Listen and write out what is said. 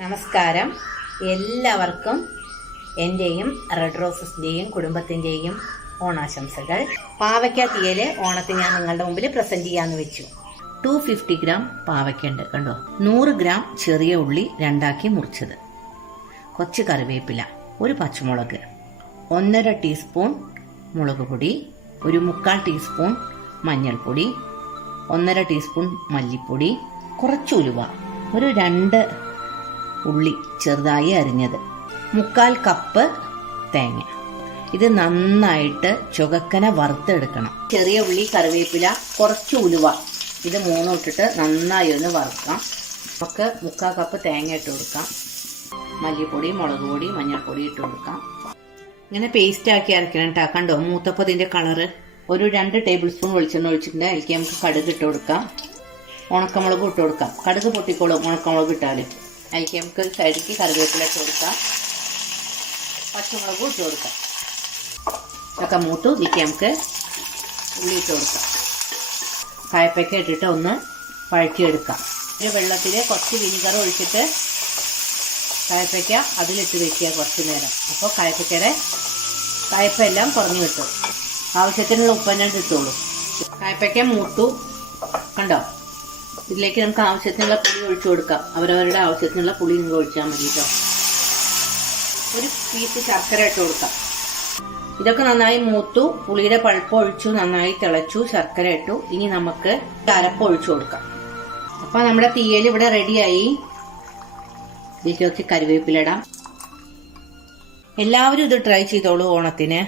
നമസ്കാരം. എല്ലാവർക്കും എന്റെയും റെഡ് റോസസിന്റെയും കുടുംബത്തിന്റെയും ഓണാശംസകൾ. പാവയ്ക്ക തീയൽ ഓണത്തിന് ഞാൻ നിങ്ങളുടെ മുമ്പിൽ പ്രസന്റ് ചെയ്യാന്ന് വെച്ചു. ടു ഫിഫ്റ്റി ഗ്രാം പാവയ്ക്കുണ്ട് കണ്ടോ? നൂറ് ഗ്രാം ചെറിയ ഉള്ളി രണ്ടാക്കി മുറിച്ചത്. കുറച്ച് കറിവേപ്പില ഒരു പച്ചമുളക് ഒന്നര ടീസ്പൂൺ മുളക് പൊടി ഒരു മുക്കാൽ ടീസ്പൂൺ മഞ്ഞൾപ്പൊടി ഒന്നര ടീസ്പൂൺ മല്ലിപ്പൊടി കുറച്ച് ഉലുവ ഒരു രണ്ട് ഉള്ളി ചെറുതായി അരിഞ്ഞത്. മുക്കാൽ കപ്പ് തേങ്ങ. ഇത് നന്നായിട്ട് ചുകക്കനെ വറുത്തെടുക്കണം. ചെറിയ ഉള്ളി കറിവേപ്പില കുറച്ച് ഉലുവ. ഇത് മൂന്നും ഇട്ടിട്ട് നന്നായി ഒന്ന് വറുക്കാം. നമുക്ക് മുക്കാൽ കപ്പ് തേങ്ങ ഇട്ട് കൊടുക്കാം. മല്ലിപ്പൊടി മുളക് പൊടി മഞ്ഞൾപ്പൊടി ഇട്ട് കൊടുക്കാം. ഇങ്ങനെ പേസ്റ്റ് ആക്കി അരക്കണം കേട്ടോ കണ്ടോ മൂത്തപ്പോൾ ഇതിന്റെ കളറ് ഒരു രണ്ട് ടേബിൾ സ്പൂൺ വെളിച്ചെണ്ണ ഒഴിച്ചിട്ടുണ്ട്. അതിലേക്ക് നമുക്ക് കടുക് ഇട്ട് കൊടുക്കാം. ഉണക്കമുളക് ഇട്ട് കൊടുക്കാം. കടുക് പൊട്ടിക്കോളും ഉണക്കമുളക് ഇട്ടാൽ അതിലേക്ക് നമുക്ക് സൈഡിലേക്ക് കറിവേപ്പില ഇട്ട് പച്ചമുളകും ഇട്ട് കൊടുക്കാം. ഇതൊക്കെ മൂത്തു ഇതിലേക്ക് നമുക്ക് ഉള്ളി ഇട്ട് കൊടുക്കാം. കായപ്പൊക്കെ ഇട്ടിട്ട് ഒന്ന് പഴറ്റിയെടുക്കാം ഒരു വെള്ളത്തിൽ കുറച്ച് വിനിഗർ ഒഴിച്ചിട്ട് കായപ്പയ്ക്ക അതിലിട്ട് വെക്കുക കുറച്ച് നേരം. അപ്പോൾ കായപ്പയ്ക്കയുടെ കയപ്പെല്ലാം കുറഞ്ഞു കിട്ടും. ആവശ്യത്തിനുള്ള ഉപ്പന്നെ ഇട്ടോളൂ. കായപ്പയ്ക്ക മൂട്ടു കണ്ടോ? ഇതിലേക്ക് നമുക്ക് ആവശ്യത്തിനുള്ള പുളി ഒഴിച്ചു കൊടുക്കാം. അവരവരുടെ ആവശ്യത്തിനുള്ള പുളി നിങ്ങൾ ഒഴിച്ചാൽ മതി കേട്ടോ ഒരു പീസ് ശർക്കര ഇട്ട് കൊടുക്കാം. ഇതൊക്കെ നന്നായി മൂത്തു. പുളിയുടെ പഴുപ്പ് ഒഴിച്ചു നന്നായി തിളച്ചു ശർക്കര ഇട്ടു. ഇനി നമുക്ക് അരപ്പ് ഒഴിച്ചു കൊടുക്കാം. അപ്പൊ നമ്മുടെ തീയൽ ഇവിടെ റെഡിയായി. ഇതിലേക്ക് കറിവേപ്പിലിടാം എല്ലാവരും ഇത് ട്രൈ ചെയ്തോളൂ ഓണത്തിന്.